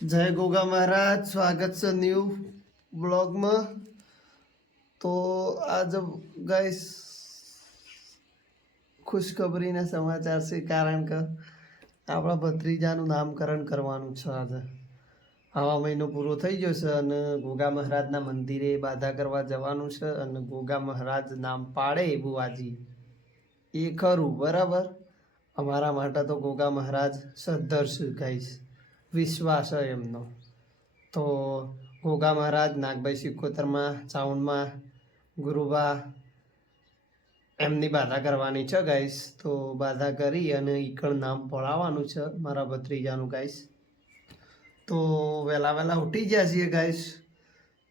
જય ગોગા મહારાજ, સ્વાગત છે ન્યૂ બ્લોગમાં. તો આજ ગાઈસ ખુશખબરીના સમાચાર છે, કારણ કે આપણા ભત્રીજાનું નામકરણ કરવાનું છે આજે. આવા મહિનો પૂરો થઈ ગયો છે અને ગોગા મહારાજના મંદિરે બાધા કરવા જવાનું છે. અને ગોગા મહારાજ નામ પાડે બુવાજી એ ખરું બરાબર. અમારા માટે તો ગોગા મહારાજ સદ્ધર છે ગાઈસ, વિશ્વાસ છે એમનો. તો ગોગા મહારાજ નાગભાઈ સિકોતરમાં ચાઉંડમાં ગુરુબા એમની બાધા કરવાની છે ગાઈસ. તો બાધા કરી અને ઈકણ નામ પડાવવાનું છે મારા ભત્રીજાનું ગાઈસ. તો વહેલા વહેલા ઉઠી ગયા છીએ ગાઈસ.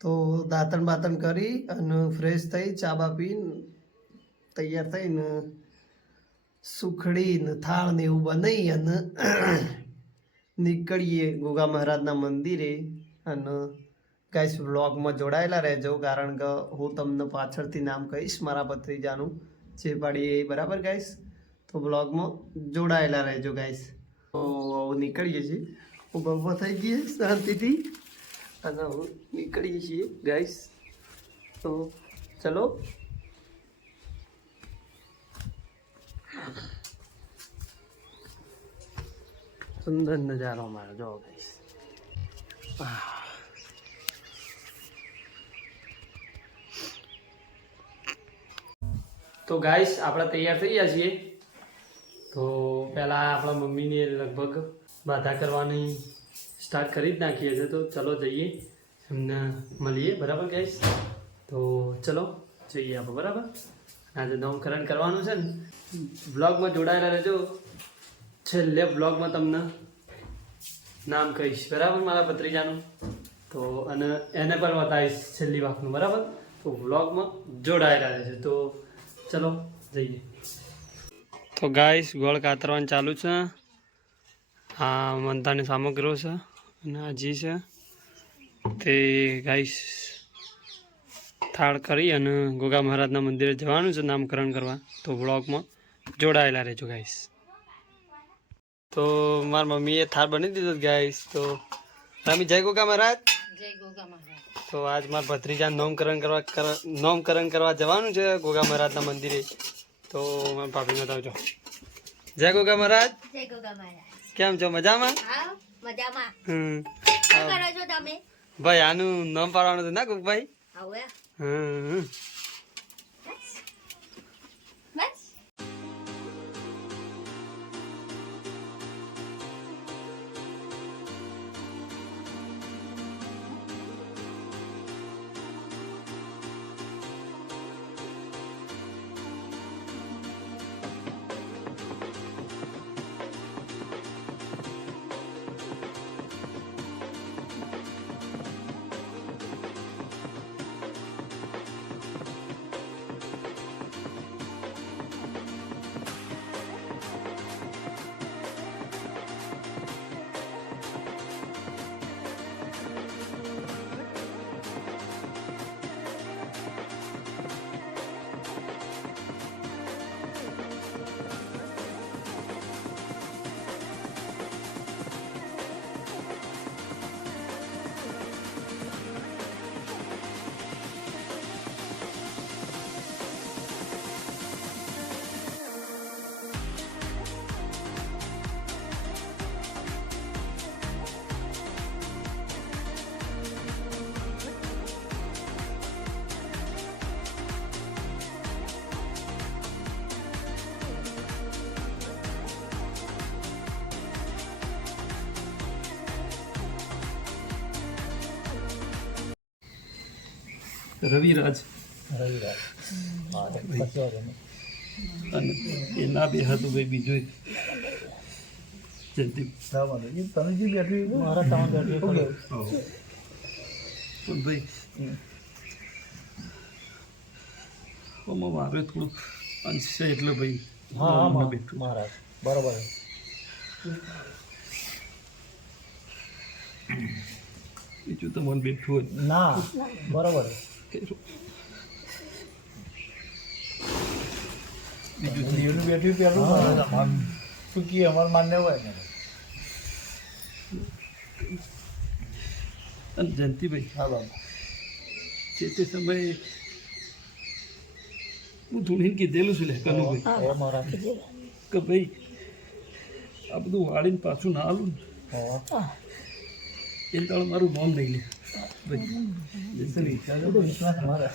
તો દાંતણ બાતણ કરી અને ફ્રેશ થઈ ચા બા પીને તૈયાર થઈને સુખડી ને થાળ ને એવું બનાવી અને નીકળીએ ગોગા મહારાજના મંદિરે. અને ગાઈસ વ્લોગમાં જોડાયેલા રહેજો, કારણ કે હું તમને પાછળથી નામ કહીશ મારા ભત્રીજાનું જે પાડીએ બરાબર ગાઈસ. તો વ્લોગમાં જોડાયેલા રહેજો ગાઈસ. તો નીકળીએ છીએ, ઊભા થઈ ગઈએ શાંતિથી અને હું નીકળીએ છીએ ગાઈસ. તો ચલો. સુંદર નજારો મારો જો ગાઈસ. તો ગાઈસ આપણે તૈયાર થઈ ગયા છીએ. તો પહેલાં આપણા મમ્મીને લગભગ બાધા કરવાની સ્ટાર્ટ કરી જ નાખીએ છીએ. તો ચલો જઈએ, એમને મળીએ બરાબર ગાઈસ. તો ચલો જઈએ આપણે બરાબર. આજે નામકરણ કરવાનું છે ને, બ્લોગમાં જોડાયેલા રહેજો. છેલ્લે બ્લોગમાં તમને નામ કહીશ બરાબર મારા ભત્રીજાનું. તો અને એને પણ બતાવીશ છેલ્લી વાતનું બરાબર. તો બ્લોગમાં જોડાયેલા રહેજો. તો ચલો જઈએ. તો ગાઈસ ગોળ કાતરવાનું ચાલુ છે. આ મંતાની સામગ્રીઓ છે અને આ જી છે તે ગાઈસ થાળ કરી અને ગોગા મહારાજના મંદિરે જવાનું છે નામકરણ કરવા. તો બ્લોગમાં જોડાયેલા રહેજો ગાઈસ. તો મારી મમ્મીએ થાળ બની દીધો ગાઈસ. તો રામી જય ગોગા મહારાજ. જય ગોગા મહારાજ. તો આજ મારા ભત્રીજા નામકરણ કરવા જવાનું છે ગોગા મહારાજના મંદિરે. તો મારા ભાભી બતાવજો. જય ગોગા મહારાજ. જય ગોગા મહારાજ. કેમ છો, મજામાં? હા મજામાં. શું કરો છો તમે? ભાઈ આનું નામ પાડવાનું હતું ના ગોગભાઈ. હવે હમ. બસ બસ. રવિરાજ અને એના બે હતું ભાઈ બીજું જયદીપ. તમે જે બેઠી મારા તમે બેઠી ભાઈ મારે થોડુંક અંશ છે એટલે ભાઈ હા બેઠું. મહારાજ બરાબર. બીજું તો મને બેઠું હોય ના બરાબર. બીજું દેવનું બેઠું પેલું ચૂકી અમારે માન્ય હોય ને. અને જયંતિભાઈ હા બાબા તે સમયે હું ધૂણીને કીધેલું છું લે કનુભાઈ એમાં રાખી દે કે ભાઈ આ બધું વાળીને પાછું ના આલું ને હા એને તાળ મારું નામ નહીં લે ભાઈ વિશ્વાસ મારા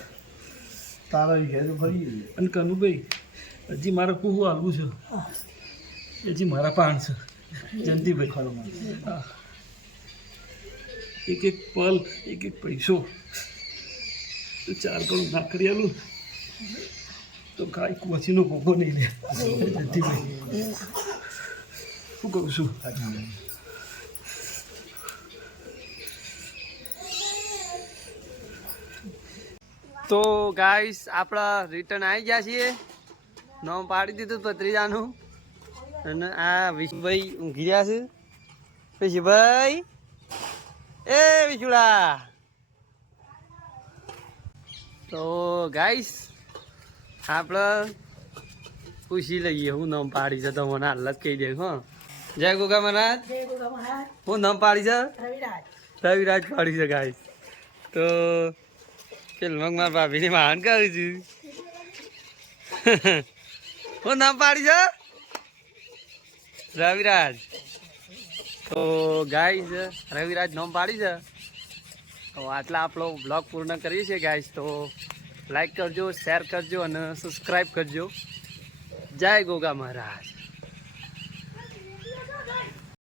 તારા વિશે તો ફરી અને કનુભાઈ હજી મારે કુહું હાલવું છે હજી મારા પાણ છે જયંતિભાઈ હા એક એક પલ એક એક પૈસો તો 4 ગણું ના કરી આલું તો કાંઈ કોચીનો ભોગો નહીં લે જયંતિભાઈ શું કહું છું તો ગાઈસ આપણા રિટર્ન આવી ગયા છીએ નામ પાડી દીધું ભત્રીજાનું અને આ વિશુભાઈ ઊંઘી રહ્યા છે વિશુભાઈ એ વિશુડા તો ગાઈસ આપણે પૂછી લઈએ હું નામ પાડી છે તો મને હાલત કહી દે હો જય ગોગા મહારાજ હું નામ પાડી છે રવિરાજ પાડી છે ગાઈસ તો ફિલ્મમાં મારા ભાભીની વાહન કરું છું હું નામ પાડી છે રવિરાજ તો ગાઈસ રવિરાજ નામ પાડી છે તો આટલા આપણો બ્લોગ પૂર્ણ કરીએ છીએ ગાઈસ તો લાઈક કરજો શેર કરજો અને સબસ્ક્રાઈબ કરજો જય ગોગા મહારાજ